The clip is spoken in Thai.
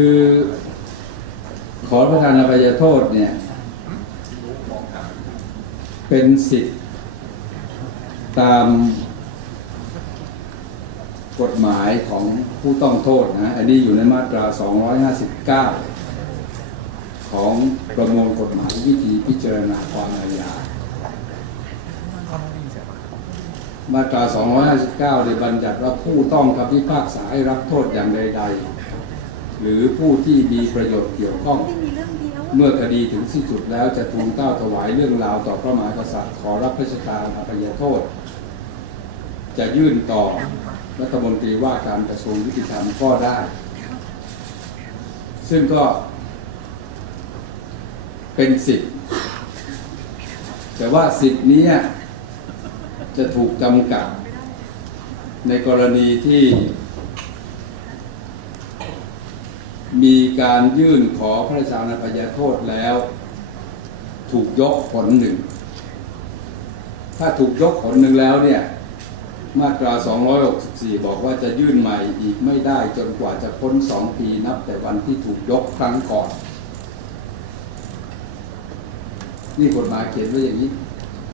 คือขอประทานอภัยโทษเนี่ย เป็นสิทธิ์ตามกฎหมายของผู้ต้องโทษนะ อันนี้อยู่ในมาตรา 259 ของประมวลกฎหมายวิธีพิจารณาความอาญา มาตรา 259 ได้บัญญัติว่าผู้ต้องคำพิพากษาให้รับโทษอย่างใดๆ หรือผู้ที่มีประโยชน์เกี่ยวข้องไม่มีเรื่องเดียวเมื่อคดีถึงสิ้นสุดแล้วจะทูลเกล้าถวายเรื่องราวต่อพระมหากษัตริย์ ขอรับพระราชทานอภัยโทษ จะยื่นต่อรัฐมนตรีว่าการกระทรวงยุติธรรมก็ได้ ซึ่งก็เป็นสิทธิ์ แต่ว่าสิทธิ์นี้จะถูกจำกัดในกรณีที่ มีการยื่นขอพระราชทานอภัยโทษแล้ว ถูกยกผลหนึ่ง ถ้าถูกยกผลหนึ่งแล้วเนี่ย มาตรา 264 บอกว่าจะยื่นใหม่อีกไม่ได้จนกว่าจะพ้นสองปีนับแต่วันที่ถูกยกครั้งก่อน นี่กฎหมายเขียนไว้อย่างนี้